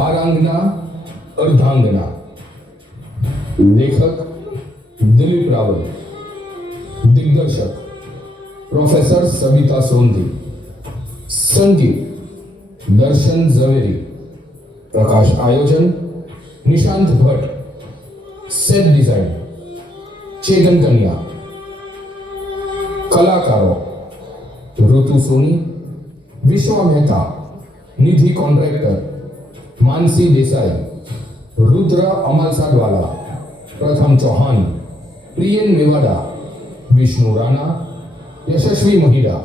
વારાંગના અર્ધાંગના. લેખક દિલીપ રાવલ. દિગ્દર્શક પ્રોફેસર સવિતા સોંધી. સંગીત દર્શન ઝવેરી. પ્રકાશ આયોજન નિશાંત ભટ્ટ. સેટ ડિઝાઇન ચેતન કન્યા. કલાકારો ઋતુ સોની, વિશ્વા મહેતા, નિધિ કોન્ટ્રાક્ટર, માનસી દેસાઈ, રુદ્ર અમલસાડવાલા, પ્રથમ ચૌહાણ, પ્રિયન મેવાડા, વિષ્ણુ રાણા, યશસ્વી મહિડા.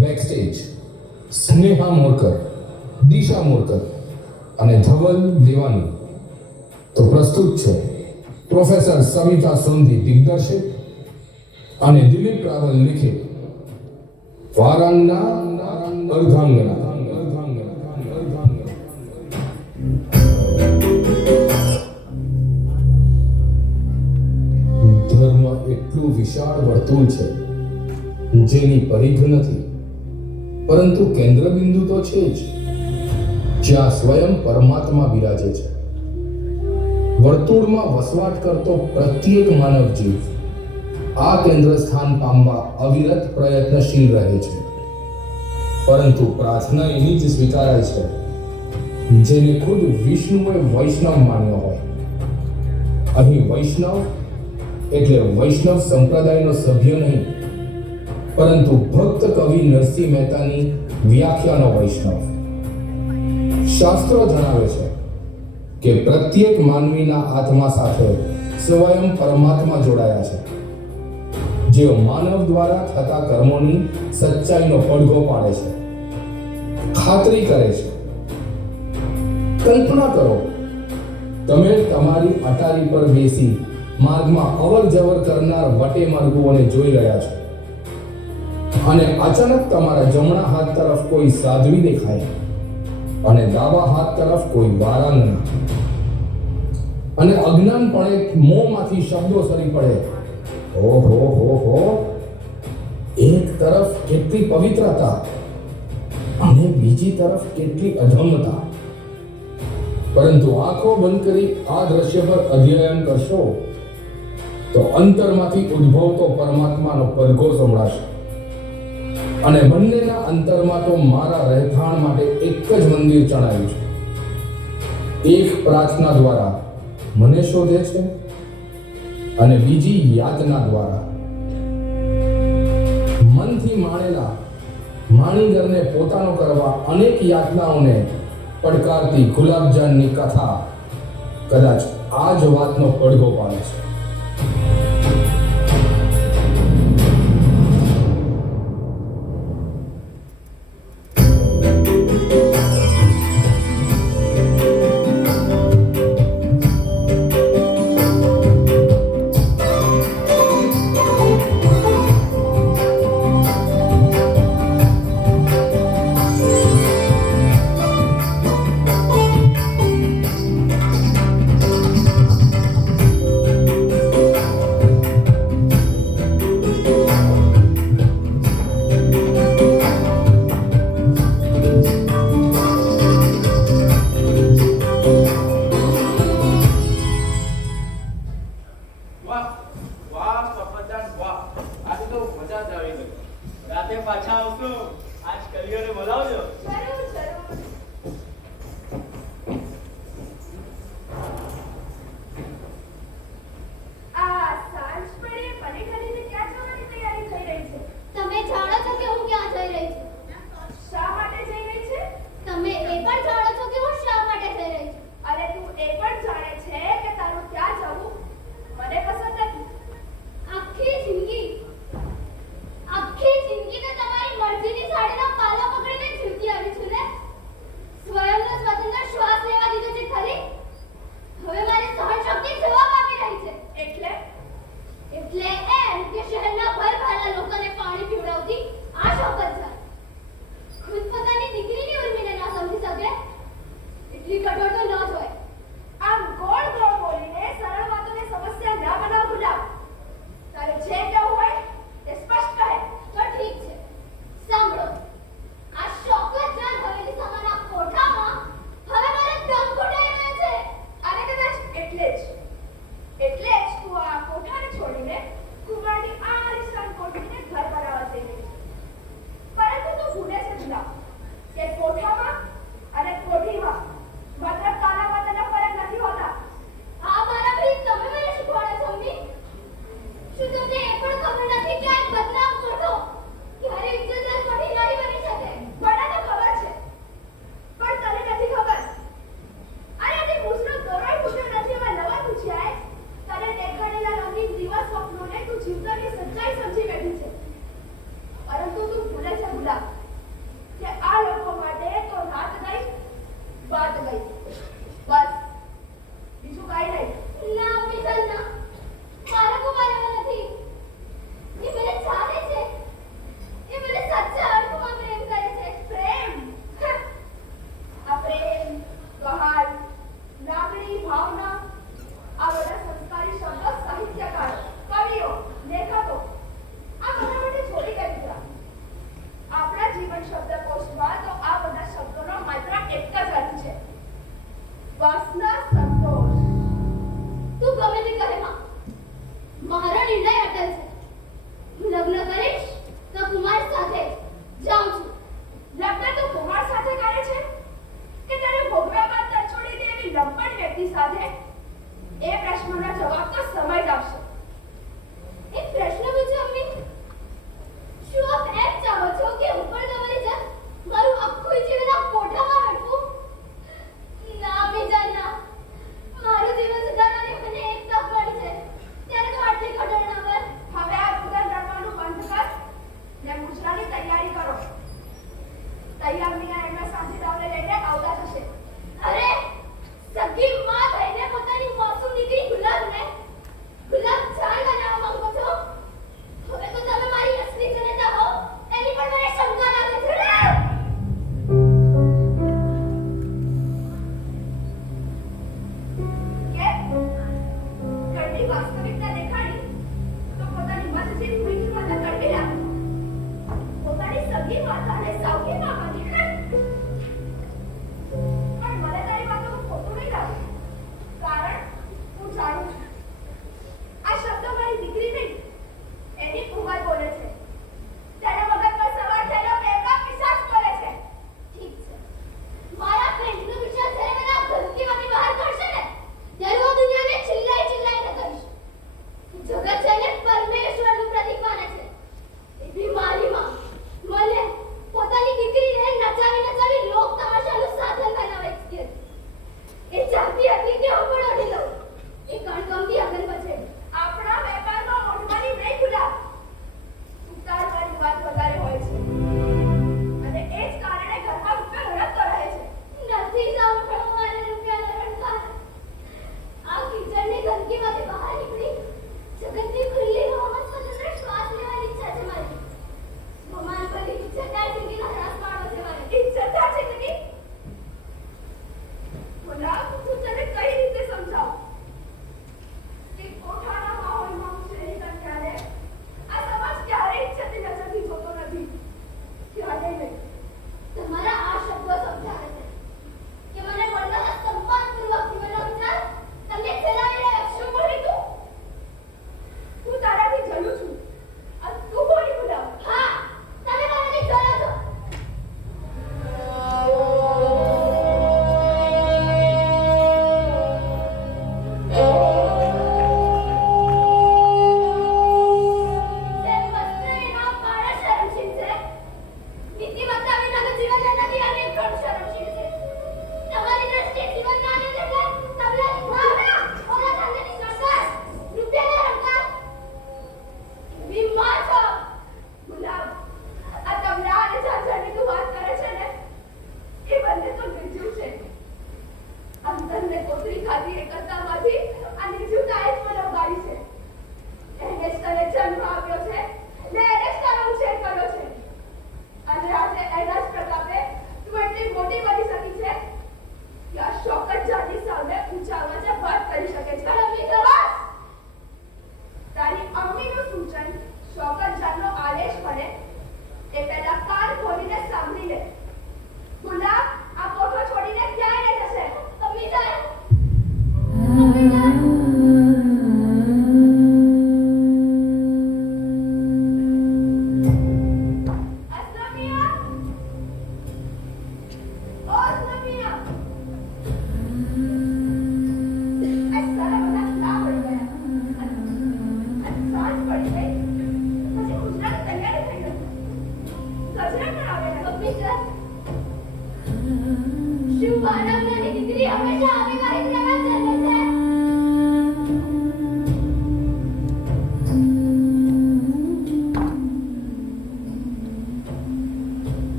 બેકસ્ટેજ સ્નેહા મોરકર, દિશા મોરકર અને ધવલ દેવાની. તો પ્રસ્તુત છે પ્રોફેસર સવિતા સોંધી દિગ્દર્શિત અને દિલીપ રાવલ લિખિત વારાંગના અર્ધાંગના. ધર્મ એટલું વિશાળ વર્તુળ છે જેની પરિઘ નથી, પરંતુ કેન્દ્ર બિંદુ તો છે જ, જ્યાં સ્વયં પરમાત્મા બિરાજે છે. વર્તુળમાં વસવાટ કરતો પ્રત્યેક માનવ જીવ આ કેન્દ્ર સ્થાન પામવા અવિરત પ્રયત્નશીલ રહે છે. પરંતુ પ્રાર્થના એની જ સ્વીકારાય છે જેને ખુદ વિષ્ણુએ વૈષ્ણવ માન્યો હોય. અહીં વૈષ્ણવ એટલે વૈષ્ણવ સંપ્રદાયનો સભ્ય નહીં, પરંતુ ભક્ત કવિ નરસિંહ મહેતાની વ્યાખ્યાનો વૈષ્ણવ. શાસ્ત્રો જણાવે છે કે પ્રત્યેક માનવીના આત્મા સાથે સ્વયં પરમાત્મા જોડાયા છે, જેઓ માનવ દ્વારા થતા કર્મોની સચ્ચાઈનો પડઘો પાડે છે, ખાતરી કરે છે. કલ્પના કરો, તમે તમારી અટારી પર બેસી માર્ગમાં અવર જવર કરનાર વટેમાર્ગુઓને જોઈ રહ્યા છો અને અચાનક તમારા જમણા હાથ તરફ કોઈ સાધ્વી દેખાય અને ડાબા હાથ તરફ કોઈ વારાંગના, અને અજ્ઞાનપણે મોંમાંથી શબ્દો સરી પડે, ઓહો હો હો, એક તરફ કેટલી પવિત્રતા અને બીજી તરફ કેટલી અધમતા. પરંતુ આંખો બંધ કરી આ દ્રશ્ય પર અધ્યયન કરશો તો અંતરમાંથી ઉદ્ભવતો પરમાત્માનો પડઘો સંભળાશે. અને બંનેના અંતરમાં તો મારા રહેઠાણ માટે એક જ મંદિર ચણાયું છે. એક પ્રાર્થના દ્વારા મને શોધે છે અને બીજી યાતના દ્વારા. મનથી માણેલા માણીગરને પોતાનો કરવા અનેક યાતનાઓને પડકારતી ગુલાબજાનની કથા કદાચ આ જ વાતનો પડઘો પાડે છે. જવાની તૈયારી કરો. તૈયાર મીના એમના સાથીદારને લઈને આવતા થશે. અરે સગી માં થઈને પોતાની માસૂમ દીકરી ગુલાબને ગુલાબ જાન બનાવવા માંગો છો? હવે તો તમે મારી અસલી જનતા હો એની પણ મને શંકા લાગે છે. કે કડવી વાસ્તવિકતા દેખાડી તો પોતાની મનથી મીઠી માતા કડવી લાગે. પોતાની સગી માતાને સાવકી મામા દેખાય. પણ મને તારી વાતોમાં ખોટું નહીં લાગે. કારણ હું જાણું છું આ શબ્દ મારી દીકરી નહીં એની ફુવાઈ બોલે છે. તેના મગજ પર સવાર થયેલો પ્રેમનો પિશાચ બોલે છે. ઠીક છે, મારા પ્રેમનો પિશાચ જ્યારે મને આ ગંદકીમાંથી બહાર કાઢશે ને ત્યારે હું દુનિયાને ચિલ્લાઈને કહીશ જગત જઈને પરમેશ્વરનું પ્રતીક માને છે. એવી મારી માં મને પોતાની દીકરીને નચાવી લોક તમાશાનું સાધન બનાવે છે. એ ચાહતી હતી કે હું પણ ઓઢી લઉં. એ કણકમતી અગન પછી આપણા વેપારમાં ઓઢવાની નહીં ખુલા ઉતારવાની વાત વધારે હોય છે અને એ જ કારણે ઘરમાં રૂપિયા હડકતો રહે છે. નથી સાંભળો મારે રૂપિયાનો રણકાર. આ કિચડની ગંદકીમાંથી બહાર નીકળી જગતની ખુલ્લી હવામાં સ્વતંત્ર શ્વાસ લેવાની ઈચ્છા છે મારી. ભગવાન ભલી ઈચ્છાદાર જિંદગીનો રસ માણવો છે મારે. ઈચ્છાદાર જિંદગી? ગુલાબ, હું તને કઈ રીતે સમજાવું કે કોઠાના માહોલમાં હું શેરી સંખ્યાને આ સમાજ ક્યારેય ઈચ્છાતી નજરથી જોતો નથી. ક્યારેય નહીં. તમારા આ શબ્દો સમજાવે છે કે મને મળનારા સન્માનપૂર્વક જીવનનો વિચાર તમને ચલાવી રહ્યો. શું બોલી તું? હું તારાથી જલું છું. આ તું બોલી ગુલાબ? હા, તમે મારાથી જલો છો.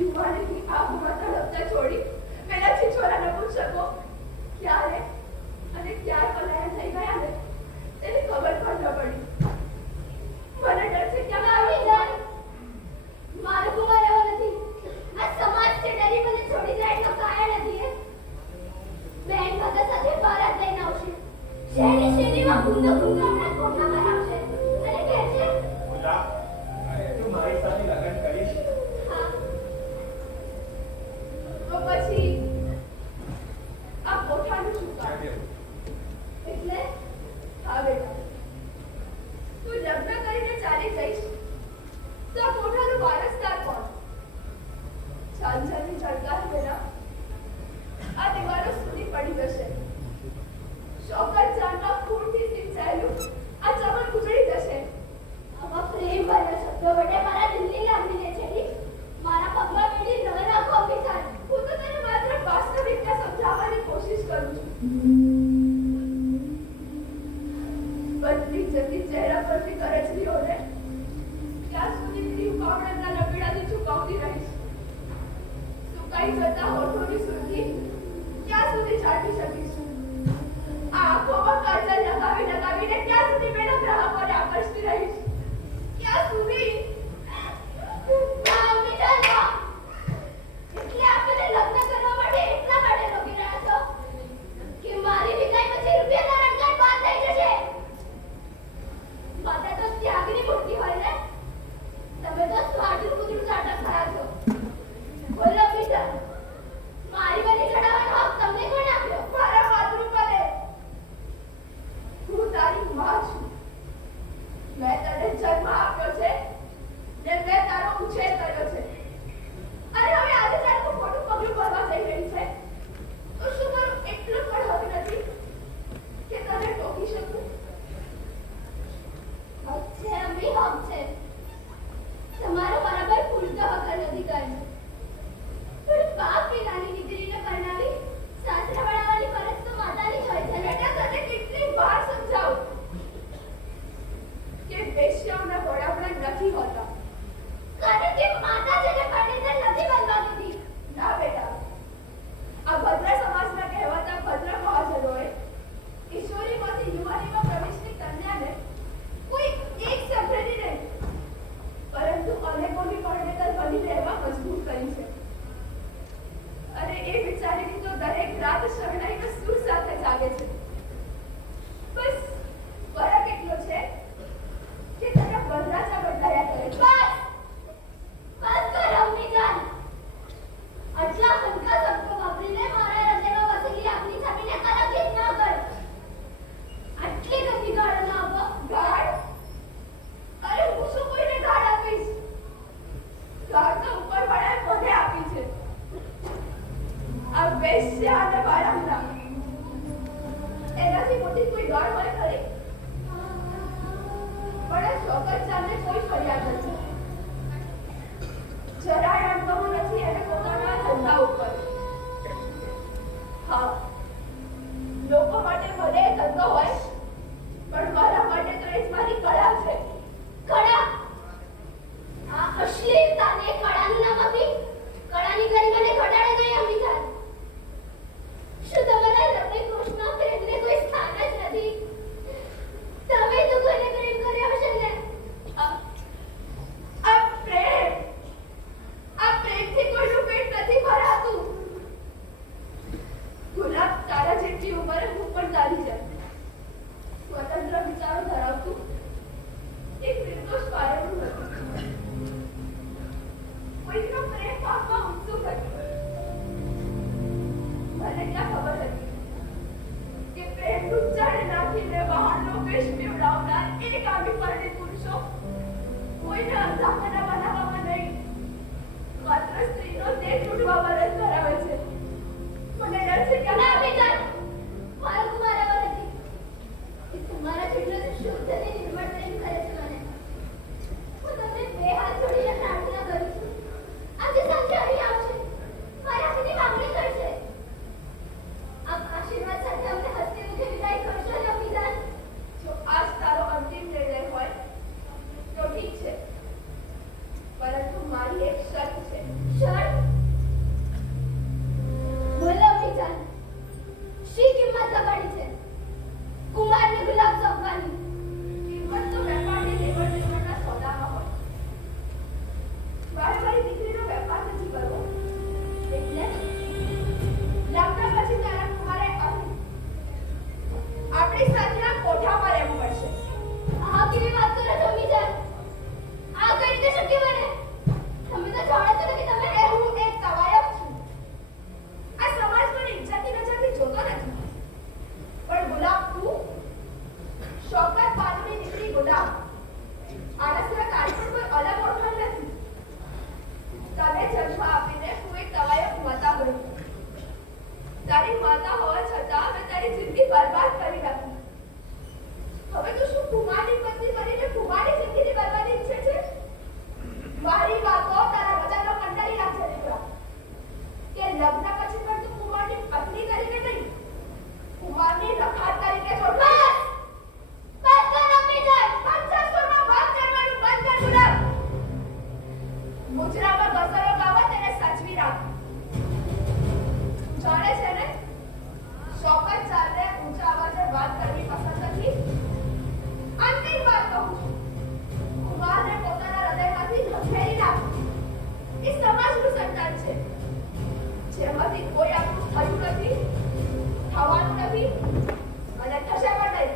યુવાનીની આબરૂમાં તડપતા છોડી સામાના બનાવવામાં નહીં, માત્ર સ્ત્રીનો દેહ તૂટવામાં રસ ધરાવે છે. મને ડર છે કે ના બેટા, મારો કુમાર એવો નથી. એ તમારા જેટલો જ શુદ્ધ અને નિર્મળ પ્રેમ કરે છે મને. હું તમને બે હાથ જોડીને પ્રાર્થના કરું છું. આજે સાંજે અહીં આવશે, મારા હાથની માંગણી કરશે. આપ આશીર્વાદ સાથે અમને હસતી મુખે વિદાય કરશો ને અમીજાન? જો આજ તારો અંતિમ નિર્ણય હોય તો ઠીક છે, પરંતુ મારી એક શરત છે. શરત? બોલો અમીજાન, શી કિંમત લગાડી છે કુમારને ગુલાબ સોંપવાની? કિંમત તો વેપારની લેવડ-દેવડના સોદામાં હોય. મારી દીકરીનો વેપાર નથી કરવો, એટલે લગ્ન પછી તારા કુમારે આપણી સાથે આ કોઠામાં રહેવું પડશે. આ કેવી વાત કરો છો અમીજાન? આ કઈ રીતે શક્ય બને? તમે તો જાણો છો કે તમે હું એક કવાયક છું. આ સમાજ મને ઇજ્જતની નજરથી જોતો નથી. પણ ગુલાબ તું, શોકત બાદની દીકરી ગુલાબ, આના સિવાય તારી પણ કોઈ અલગ ઓળખાણ નથી. તને જન્મ આપીને હું એક કવાયક માતા બની. તારી માતા હોવા છતાં મેં તારી જિંદગી બરબાદ કરી નાખી. હવે તું શું કુમારની પત્ની બનીને કુમારની જિંદગીની બરબાદી ઈચ્છે છે? મારી વાતો તારા વચનો કંટાળી નાખશે દીકરા. કે લગ્ન પછી પણ તું કુમારની પત્ની તરીકે નહીં, કુમારની રખાત તરીકે છોડ. બસ કર અમીજાન, પંચાસુરમાં વાત કરવાનું બંધ કર ગુલાબ. ગુજરાતમાં ગઝલો ગાવા તેને સાચવી રાખ. જાણે છે ને, શોકત ચાલે ઊંચા અવાજે વાત કરવી પસંદ નથી. અંતિમ વાત કહું છું, કુમારને પોતાના હૃદયમાંથી ધકેલી નાખ. એ સમાજનું સંતાન છે, જેમાંથી કોઈ આપણું થયું નથી, થવાનું નથી અને થશે પણ નહીં.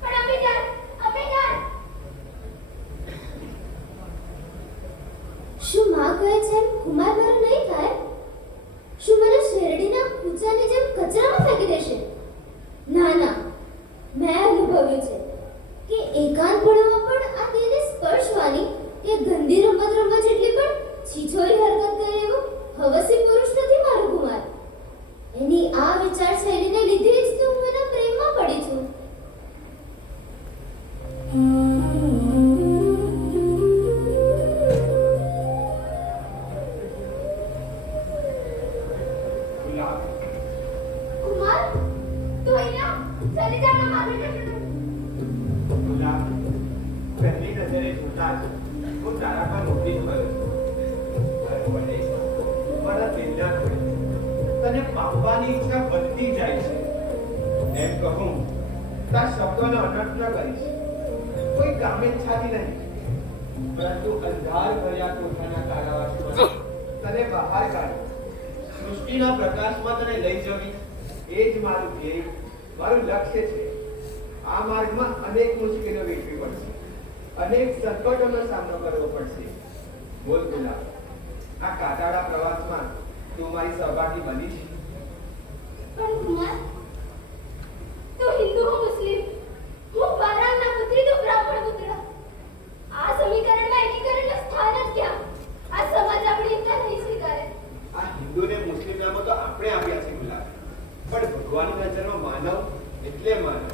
પણ અમીજાન, અમીજાન, શું માં કહે છે કુમાર મારો નહીં થાય? શું મને શેરડીના કૂચાની જેમ કચરામાં ફેંકી દેશે? ના ના, મેં અનુભવ્યું છે કે એકાંતપણમાં પણ આ દેહને સ્પર્શવાની કે ગંદી રમત રમવા જેટલી પણ છીછોરી હરકત કરે એવો હવસી પુરુષ નથી મારો કુમાર. એની આ વિચારશૈલીને લીધે જ તો હું એના પ્રેમમાં પડી છું. કુમાર, તું અહીંયા ચલી જા ના મારી નથી. ગુલાબ, પહેલી નજરે જોતા જ હું તારા પર મોટી થયો. બને મારા દિલના થોડે તને પામવાની ઈચ્છા વધતી જાય છે. એમ કહું તાર શબ્દોનો અનર્થ ન કરીશ. કોઈ કામે ઈચ્છાતી નહીં, પરંતુ અંધાર ભર્યા કોઠાના કાળાવાસમાં તને બહાર કાઢી સૃષ્ટિના પ્રકાશમાં તને લઈ જવી, એ જ મારું ધ્યેય, મારું લક્ષ્ય છે. આ માર્ગમાં અનેક મુશ્કેલીઓ વેઠવી પડશે, અનેક સંકટોનો સામનો કરવો પડશે. બોલ ગુલાબ, આ કાંટાળા પ્રવાસમાં તું મારી સહભાગી બનીશ? પણ કુમાર, તું હિન્દુ હું મુસ્લિમ, હું બારાના પુત્રી, તું બ્રાહ્મણ પુત્ર. આ સમીકરણમાં એકીકરણનું સ્થાન જ ક્યાં? આ સમાજ આપણી એકતા નહીં સ્વીકારે. આ હિન્દુ ને મુસ્લિમ નામો તો આપણે આપ્યા છે ગુલાબ, પણ ભગવાનની નજરમાં માનવ એટલે માનવ.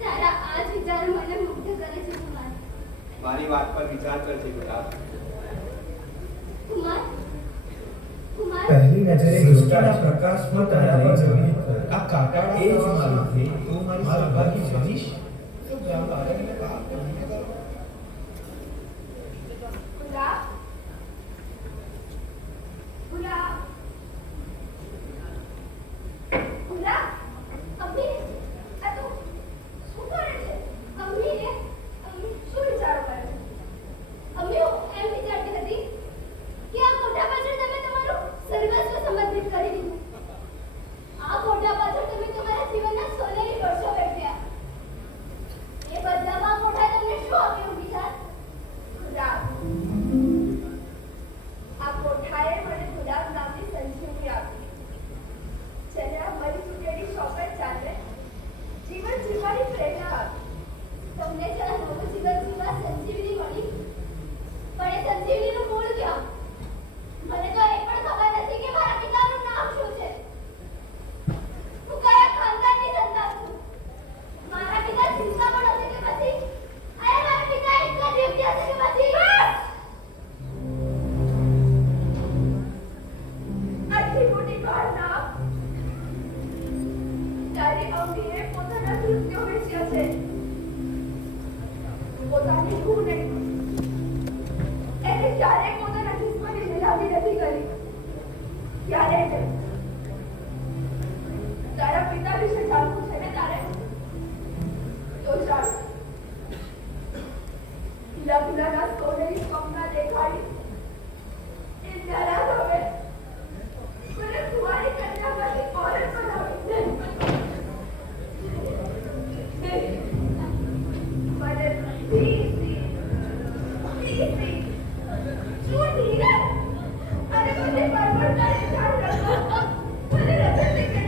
તારા આ જ વિચારો મને મુગ્ધ કરે છે કુમાર. મારી વાત પર વિચાર કરજે ગુલાબ. કુમાર, કુમાર, પહેલી નજરે સૃષ્ટિના પ્રકાશમાં તારા પર જવી, આ કાંટાળા એ જ મારું ધ્યેય, તું મારી સહભાગી બનીશ? તો ગામ બાળકને વાત કરીને કરો. ગુલાબ, ગુલાબ, ગુલાબ, અમ્મી, આ તું શું કરે છે? અમ્મી, શું વિચારો કરે છે? અમ્મી, હું એમ વિચારતી હતી કે આ કોઠા પાછળ તમે તમારું સર્વસ્વ સમર્પિત કરી દીધું. આ કોઠા પાછળ તમે તમારા જીવનના સોનેરી વર્ષો વેઠ્યા. એ બદલામાં પોતાની રૂહ નહીં. એને ક્યારેય પોતાના જિસ્મની લીલાવી નથી કરી. ક્યારેય નહીં. તારા પિતા વિશે જાણવું છે ને તારે? તો જાણ. લગ્નના સોનેરી સ્વપ્ન દેખાડી એ નારાજ હવે મને કુંવારી કન્યામાંથી ઓરત બનાવી દે. મને ધીસી શું ધીરે અને મને પરવડતાની જાણ રાખો. મને રજત કરી.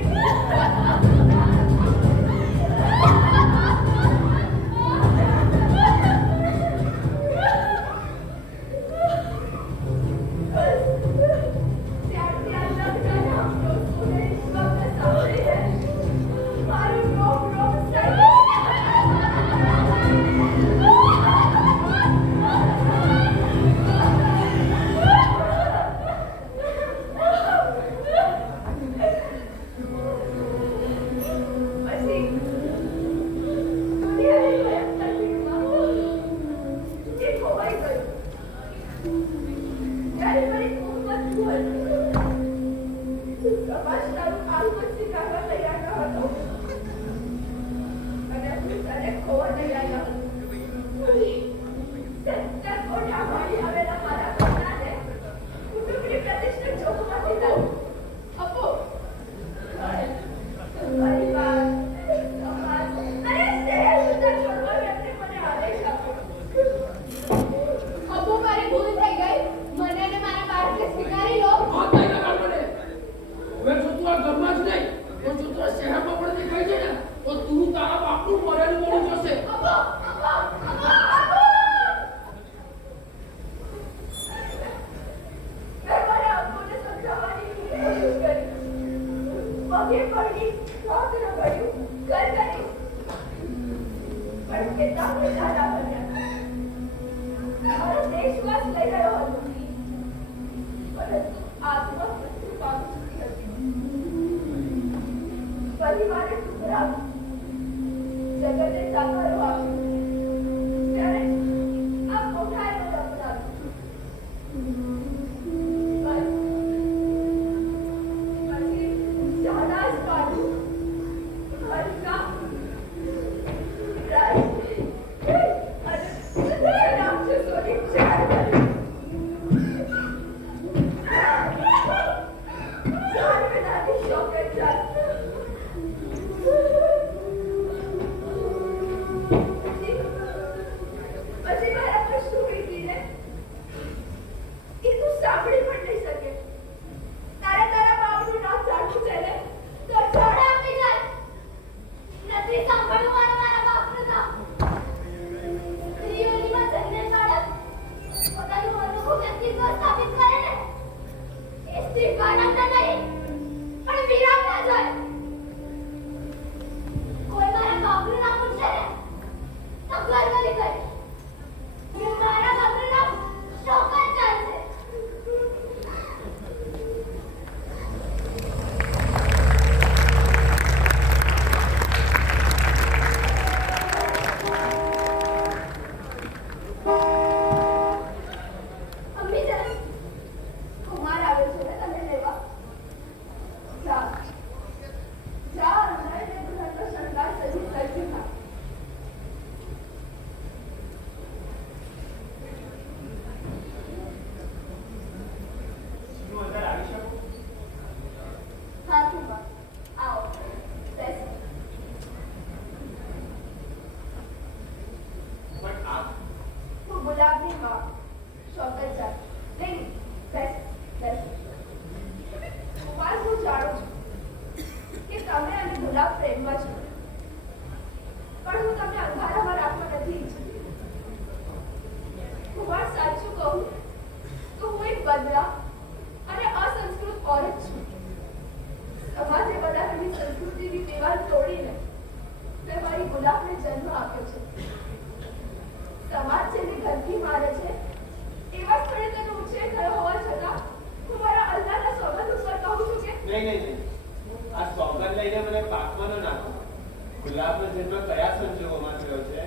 ગુલાબનો જન્મ કયા સંજોગોમાં થયો છે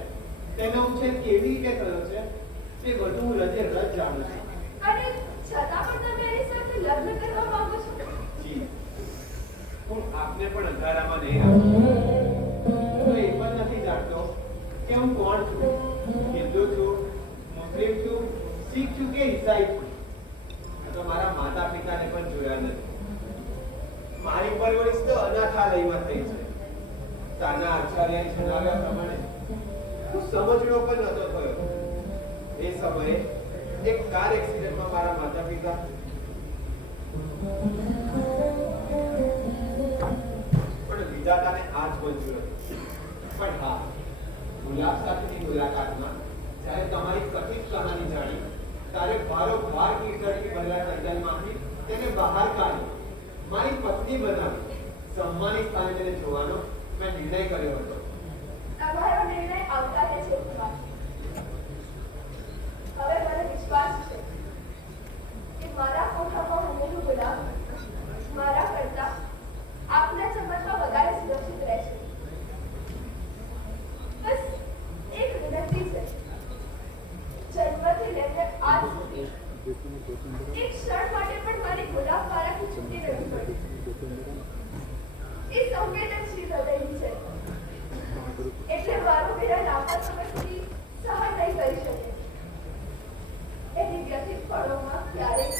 તેનો ઉછેર કેવી રીતે ગયો છે તે બધું હું રજે રજ જાણું છું. અને છતાં પણ તમે એની સાથે લગ્ન કરવા માંગો છો? જી, હું આપને પણ અંધારામાં નહીં રાખું. હું એ પણ નથી જાણતો કે હું કોણ છું. હિન્દુ છું, મુસ્લિમ છું, શીખ છું કે ઈસાઈ છું. આ તો મારા માતા પિતાને પણ જોયા નથી. મારી પરવરિશ તો અનાથાલયમાં થઈ છે. તાના આચાર્યએ જણાવ્યા પ્રમાણે હું સમજણો પણ નહોતો થયો. એ સમયે એક કાર એક્સિડન્ટમાં મારા માતા પિતા પણ વિધાતાને આજ મંજૂર હતી. પણ હા, ગુલાબ સાથેની મુલાકાતમાં જ્યારે તમારી કથિત કહાની જાણી ત્યારે ભારોભાર કીર્તનથી ભરેલા જંગલમાંથી તેને બહાર કાઢી મારી પત્ની બનાવી સન્માનિત સ્થાને તેને જોવાનો મેં નિર્ણય કર્યો હતો. તમારો નિર્ણય આવકારે છે કુમાર. હવે મને વિશ્વાસ છે કે મારા ખોખામાં રહેલું ગુલાબ મારા કરતા આપના ચમનમાં વધારે સુરક્ષિત રહેશે. બસ એક વિનંતી છે. જન્મથી લઈને આજ સુધી એક ક્ષણ માટે પણ મારી ગુલાબ મારાથી છૂટી નથી પડી. એ સંવેદનશીલ હૃદયની છે એટલે મારો વિરહ લાંબા સમય સુધી સહન નહીં કરી શકે. એની વ્યથિત પળોમાં ક્યારેક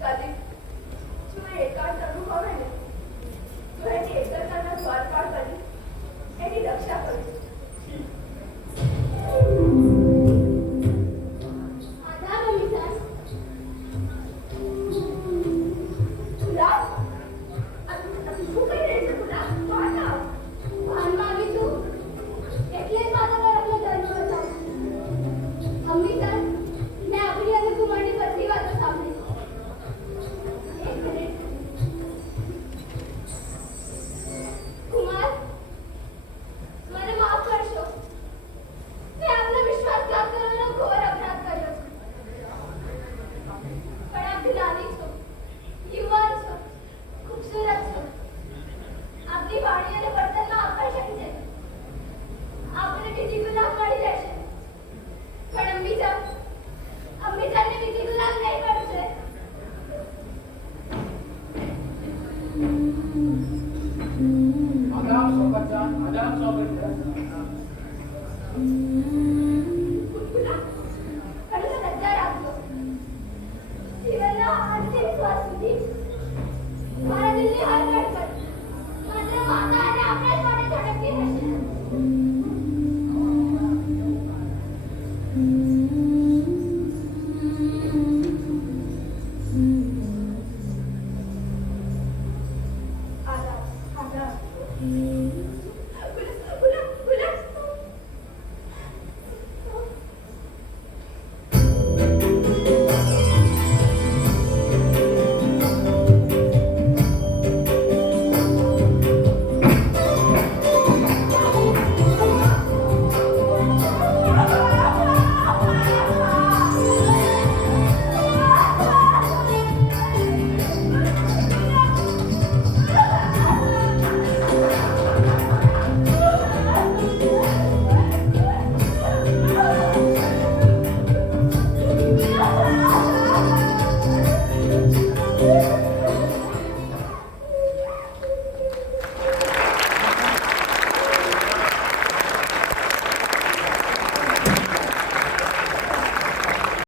કદી જો એ એકાંત અનુભવે ને તો એની એકલતાના દ્વારપાળ કરી એની રક્ષા કરવી. આદા મમ્મી સાસ. ગુલાબ, શું કહી રહી છે ગુલાબ? બહાર આવ. ભાનમાં આવી છું એટલે જ માતા બાળકને ઘરમાં બચાવું. મમ્મી સાસ, મેં આપણી અને કુમારની બધી વાતો સાંભળી. એક મિનિટ. કુમાર, મને માફ કરશો. મેં આપનો વિશ્વાસઘાત કરવાનો ઘોર અપરાધ કર્યો છે. પણ આપ જ્ઞાની છો, યુવાન છો, ખૂબસૂરત છો. આપની વાણી અને વર્તનમાં આકર્ષણ છે. આપને બીજી ગુલાબ મળી રહેશે. પણ અંબિજાને બીજી ગુલાબ નહીં મળશે. આદાબ સોબતજાન, આદાબ સોબતજાન. ગુલાબ, ઘણી લજ્જા રાખજો. જીવનના અંતિમ શ્વાસ સુધી મારા દિલની હર ધડકન માત્ર માતા અને આપણા જ માટે ધડકતી રહેશે.